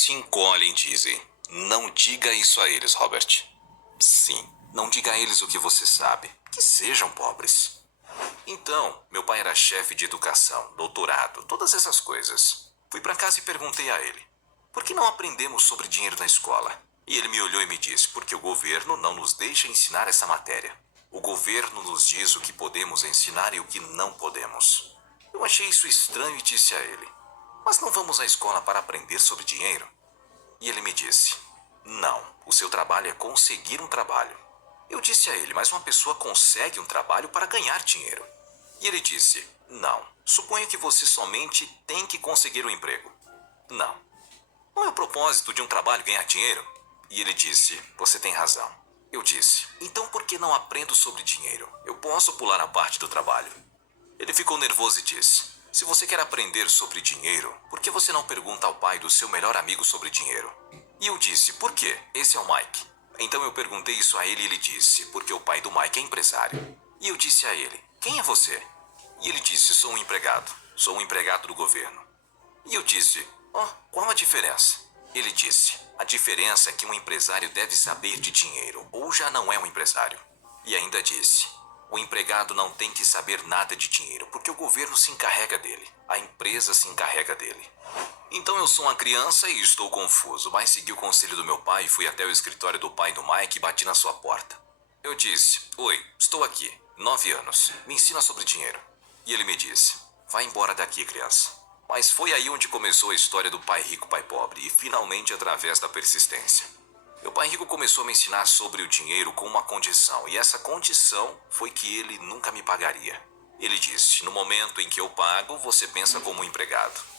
se encolhem e dizem: "Não diga isso a eles, Robert." Sim, não diga a eles o que você sabe. Que sejam pobres. Então, meu pai era chefe de educação, doutorado, todas essas coisas. Fui para casa e perguntei a ele: "Por que não aprendemos sobre dinheiro na escola?" E ele me olhou e me disse: "Porque o governo não nos deixa ensinar essa matéria. O governo nos diz o que podemos ensinar e o que não podemos." Eu achei isso estranho e disse a ele: "Mas não vamos à escola para aprender sobre dinheiro?" E ele me disse: "Não, o seu trabalho é conseguir um trabalho." Eu disse a ele: "Mas uma pessoa consegue um trabalho para ganhar dinheiro." E ele disse: "Não, suponho que você somente tem que conseguir um emprego." "Não. Não é o propósito de um trabalho ganhar dinheiro?" E ele disse: "Você tem razão." Eu disse: "Então por que não aprendo sobre dinheiro? Eu posso pular a parte do trabalho." Ele ficou nervoso e disse: "Se você quer aprender sobre dinheiro, por que você não pergunta ao pai do seu melhor amigo sobre dinheiro?" E eu disse: "Por quê? Esse é o Mike." Então eu perguntei isso a ele e ele disse: "Porque o pai do Mike é empresário." E eu disse a ele: "Quem é você?" E ele disse: "Sou um empregado. Sou um empregado do governo." E eu disse: "Oh, qual a diferença?" Ele disse: "A diferença é que um empresário deve saber de dinheiro, ou já não é um empresário." E ainda disse: "O empregado não tem que saber nada de dinheiro, porque o governo se encarrega dele. A empresa se encarrega dele." Então eu sou uma criança e estou confuso, mas segui o conselho do meu pai e fui até o escritório do pai do Mike e bati na sua porta. Eu disse: "Oi, estou aqui, 9 anos, me ensina sobre dinheiro." E ele me disse: "Vai embora daqui, criança." Mas foi aí onde começou a história do pai rico, pai pobre, e finalmente através da persistência. Meu pai rico começou a me ensinar sobre o dinheiro com uma condição, e essa condição foi que ele nunca me pagaria. Ele disse: "No momento em que eu pago, você pensa como um empregado."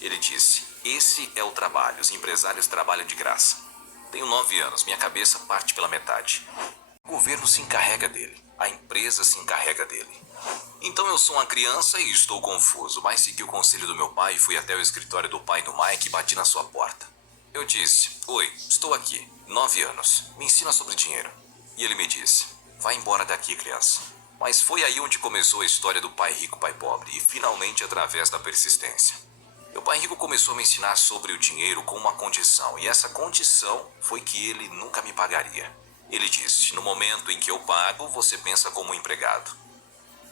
Ele disse: "Esse é o trabalho, os empresários trabalham de graça." Tenho 9 anos, minha cabeça parte pela metade. O governo se encarrega dele, a empresa se encarrega dele. Então eu sou uma criança e estou confuso, mas segui o conselho do meu pai e fui até o escritório do pai do Mike e bati na sua porta. Eu disse: "Oi, estou aqui, 9 anos, me ensina sobre dinheiro." E ele me disse: "Vai embora daqui, criança." Mas foi aí onde começou a história do pai rico, pai pobre, e finalmente através da persistência. Meu pai rico começou a me ensinar sobre o dinheiro com uma condição, e essa condição foi que ele nunca me pagaria. Ele disse: "No momento em que eu pago, você pensa como um empregado."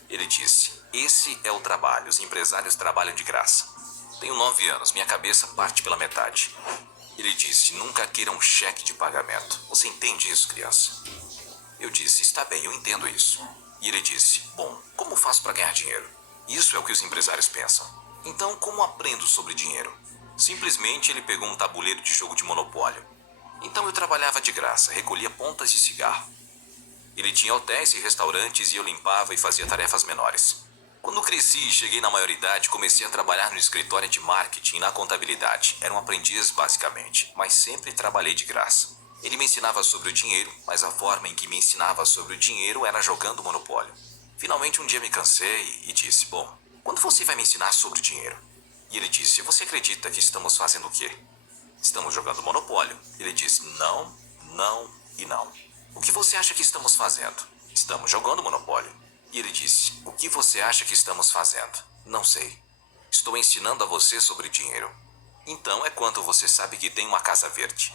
Ele disse: "Esse é o trabalho, os empresários trabalham de graça." Tenho 9 anos, minha cabeça parte pela metade. Ele disse: "Nunca queira um cheque de pagamento. Você entende isso, criança?" Eu disse: "Está bem, eu entendo isso." E ele disse: "Bom, como faço para ganhar dinheiro?" Isso é o que os empresários pensam. Então, como aprendo sobre dinheiro? Simplesmente ele pegou um tabuleiro de jogo de monopólio. Então eu trabalhava de graça, recolhia pontas de cigarro. Ele tinha hotéis e restaurantes e eu limpava e fazia tarefas menores. Quando cresci e cheguei na maioridade, comecei a trabalhar no escritório de marketing e na contabilidade. Era um aprendiz, basicamente, mas sempre trabalhei de graça. Ele me ensinava sobre o dinheiro, mas a forma em que me ensinava sobre o dinheiro era jogando Monopólio. Finalmente um dia me cansei e disse: "Bom, quando você vai me ensinar sobre o dinheiro?" E ele disse: "Você acredita que estamos fazendo o quê?" "Estamos jogando Monopólio." Ele disse: "Não, não e não." "O que você acha que estamos fazendo?" "Estamos jogando Monopólio." E ele disse: "O que você acha que estamos fazendo?" "Não sei." "Estou ensinando a você sobre dinheiro." "Então é quanto você sabe que tem uma casa verde?"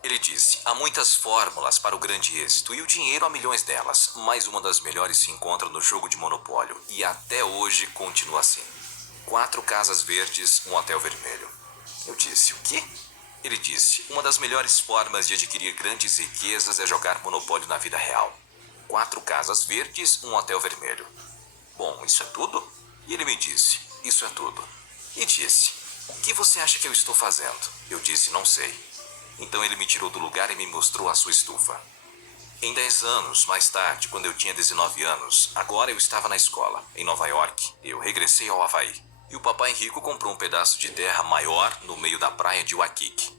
Ele disse: "Há muitas fórmulas para o grande êxito e o dinheiro há milhões delas, mas uma das melhores se encontra no jogo de Monopólio e até hoje continua assim. 4 casas verdes, um hotel vermelho." Eu disse: "O quê?" Ele disse: "Uma das melhores formas de adquirir grandes riquezas é jogar Monopólio na vida real. 4 casas verdes, um hotel vermelho." "Bom, isso é tudo?" E ele me disse: "Isso é tudo." E disse: "O que você acha que eu estou fazendo?" Eu disse: "Não sei." Então ele me tirou do lugar e me mostrou a sua estufa. Em 10 anos, mais tarde, quando eu tinha 19 anos, agora eu estava na escola, em Nova York. Eu regressei ao Havaí. E o papai rico comprou um pedaço de terra maior no meio da praia de Waikiki.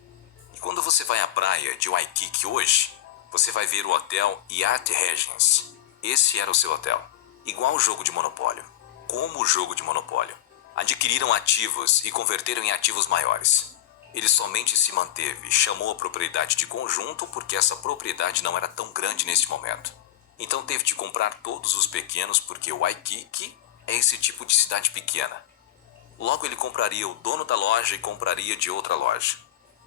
E quando você vai à praia de Waikiki hoje, você vai ver o hotel Yacht Regents. Esse era o seu hotel. Igual o jogo de Monopólio. Como o jogo de Monopólio. Adquiriram ativos e converteram em ativos maiores. Ele somente se manteve, chamou a propriedade de conjunto porque essa propriedade não era tão grande neste momento. Então teve de comprar todos os pequenos porque Waikiki é esse tipo de cidade pequena. Logo ele compraria o dono da loja e compraria de outra loja.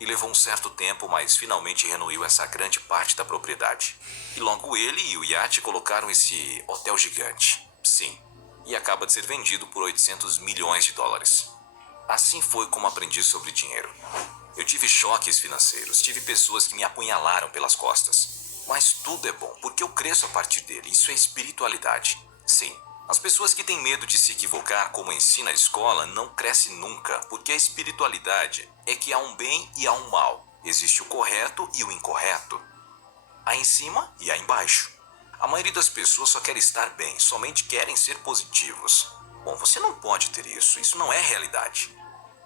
E levou um certo tempo, mas finalmente renuiu essa grande parte da propriedade. E logo ele e o iate colocaram esse hotel gigante. Sim. E acaba de ser vendido por 800 milhões de dólares. Assim foi como aprendi sobre dinheiro. Eu tive choques financeiros, tive pessoas que me apunhalaram pelas costas. Mas tudo é bom, porque eu cresço a partir dele. Isso é espiritualidade. Sim. As pessoas que têm medo de se equivocar, como ensina a escola, não crescem nunca, porque a espiritualidade é que há um bem e há um mal. Existe o correto e o incorreto. Há em cima e há embaixo. A maioria das pessoas só quer estar bem, somente querem ser positivos. Bom, você não pode ter isso, isso não é realidade.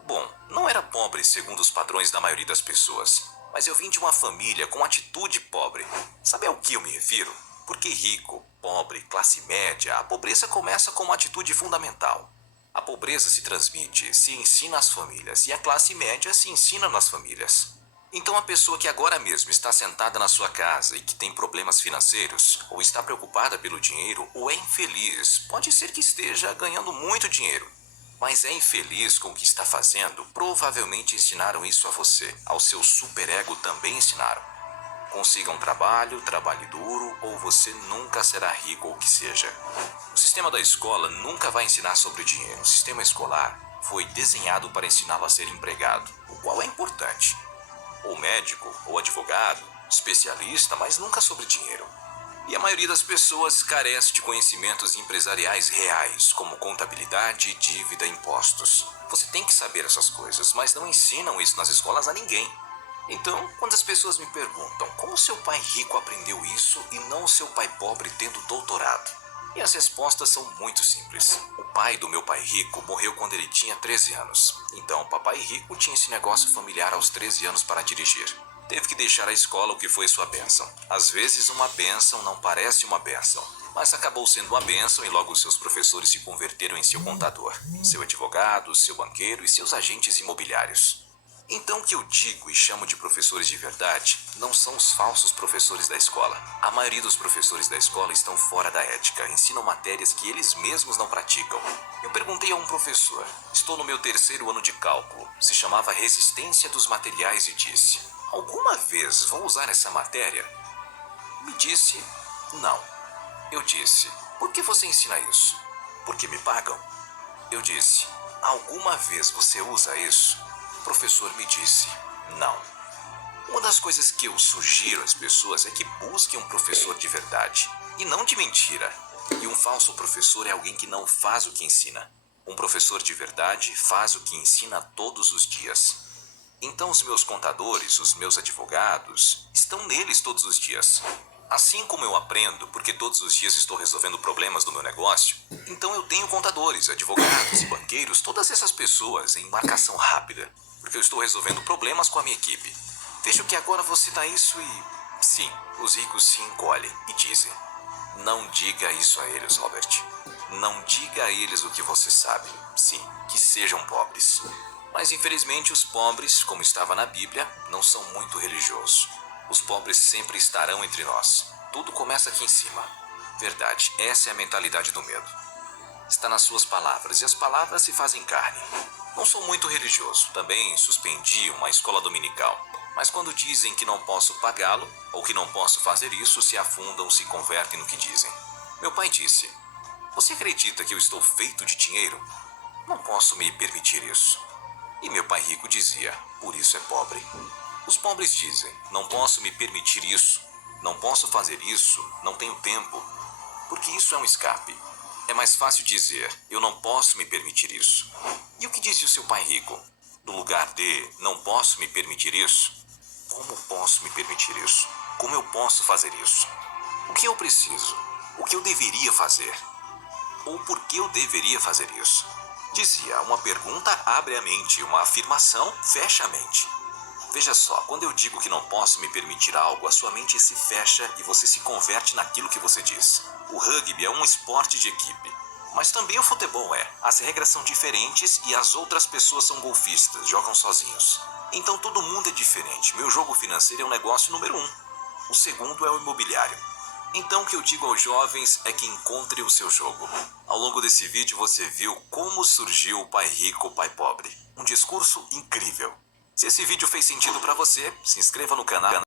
Bom, não era pobre segundo os padrões da maioria das pessoas, mas eu vim de uma família com atitude pobre. Sabe ao que eu me refiro? Porque rico, pobre, classe média, a pobreza começa com uma atitude fundamental. A pobreza se transmite, se ensina às famílias, e a classe média se ensina nas famílias. Então a pessoa que agora mesmo está sentada na sua casa e que tem problemas financeiros, ou está preocupada pelo dinheiro, ou é infeliz, pode ser que esteja ganhando muito dinheiro, mas é infeliz com o que está fazendo, provavelmente ensinaram isso a você, ao seu superego também ensinaram. Consiga um trabalho, trabalhe duro, ou você nunca será rico ou o que seja. O sistema da escola nunca vai ensinar sobre dinheiro. O sistema escolar foi desenhado para ensiná-lo a ser empregado, o qual é importante. Ou médico, ou advogado, especialista, mas nunca sobre dinheiro. E a maioria das pessoas carece de conhecimentos empresariais reais, como contabilidade, dívida e impostos. Você tem que saber essas coisas, mas não ensinam isso nas escolas a ninguém. Então, quando as pessoas me perguntam como seu pai rico aprendeu isso e não o seu pai pobre tendo doutorado, e as respostas são muito simples. O pai do meu pai rico morreu quando ele tinha 13 anos. Então, o papai rico tinha esse negócio familiar aos 13 anos para dirigir. Teve que deixar a escola, o que foi sua bênção. Às vezes uma bênção não parece uma bênção, mas acabou sendo uma bênção e logo seus professores se converteram em seu contador, seu advogado, seu banqueiro e seus agentes imobiliários. Então o que eu digo e chamo de professores de verdade não são os falsos professores da escola. A maioria dos professores da escola estão fora da ética, ensinam matérias que eles mesmos não praticam. Eu perguntei a um professor, estou no meu 3º ano de cálculo, se chamava Resistência dos Materiais e disse: alguma vez vou usar essa matéria? Me disse, não. Eu disse, por que você ensina isso? Porque me pagam. Eu disse, alguma vez você usa isso? O professor me disse, não. Uma das coisas que eu sugiro às pessoas é que busquem um professor de verdade, e não de mentira. E um falso professor é alguém que não faz o que ensina. Um professor de verdade faz o que ensina todos os dias. Então os meus contadores, os meus advogados, estão neles todos os dias. Assim como eu aprendo, porque todos os dias estou resolvendo problemas do meu negócio, então eu tenho contadores, advogados e banqueiros, todas essas pessoas em marcação rápida, porque eu estou resolvendo problemas com a minha equipe. Vejo que agora você dá isso e... sim, os ricos se encolhem e dizem: não diga isso a eles, Robert. Não diga a eles o que você sabe. Sim, que sejam pobres. Mas infelizmente os pobres, como estava na Bíblia, não são muito religiosos. Os pobres sempre estarão entre nós. Tudo começa aqui em cima. Verdade, essa é a mentalidade do medo. Está nas suas palavras, e as palavras se fazem carne. Não sou muito religioso, também suspendi uma escola dominical. Mas quando dizem que não posso pagá-lo, ou que não posso fazer isso, se afundam, se convertem no que dizem. Meu pai disse: você acredita que eu estou feito de dinheiro? Não posso me permitir isso. E meu pai rico dizia: por isso é pobre. Os pobres dizem: não posso me permitir isso, não posso fazer isso, não tenho tempo, porque isso é um escape. É mais fácil dizer: eu não posso me permitir isso. E o que dizia o seu pai rico? No lugar de não posso me permitir isso, como posso me permitir isso? Como eu posso fazer isso? O que eu preciso? O que eu deveria fazer? Ou por que eu deveria fazer isso? Dizia: uma pergunta abre a mente, uma afirmação fecha a mente. Veja só, quando eu digo que não posso me permitir algo, a sua mente se fecha e você se converte naquilo que você diz. O rugby é um esporte de equipe, mas também o futebol é. As regras são diferentes e as outras pessoas são golfistas, jogam sozinhos. Então todo mundo é diferente. Meu jogo financeiro é o negócio número 1. O segundo é o imobiliário. Então o que eu digo aos jovens é que encontre o seu jogo. Ao longo desse vídeo você viu como surgiu o pai rico, o pai pobre. Um discurso incrível. Se esse vídeo fez sentido pra você, se inscreva no canal.